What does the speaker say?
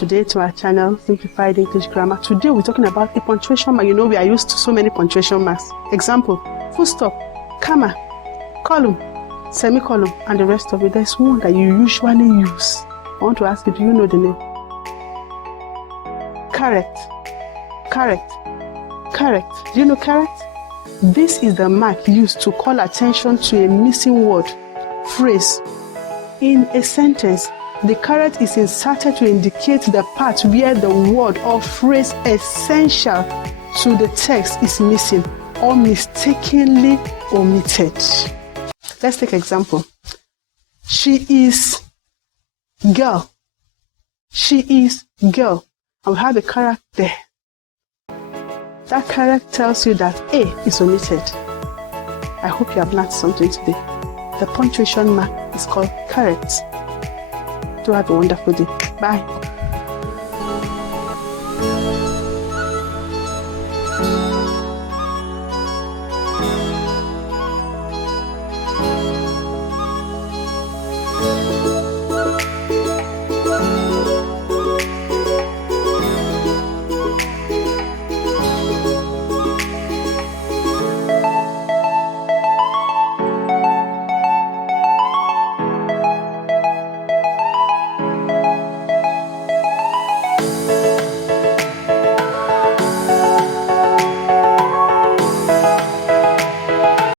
today to our channel, Simplified English Grammar. Today we're talking about a punctuation mark. You know, we are used to so many punctuation marks. Example, full stop, comma, column, semicolon, and the rest of it. There's one that you usually use. I want to ask you, do you know the name? Caret. Caret. Caret. Do you know caret? This is the mark used to call attention to a missing word, phrase. In a sentence, the caret is inserted to indicate the part where the word or phrase essential to the text is missing or mistakenly omitted. Let's take example. She is girl. She is girl. And we have a caret there. That caret tells you that A is omitted. I hope you have learned something today. The punctuation mark is called caret. Do have a wonderful day. Bye.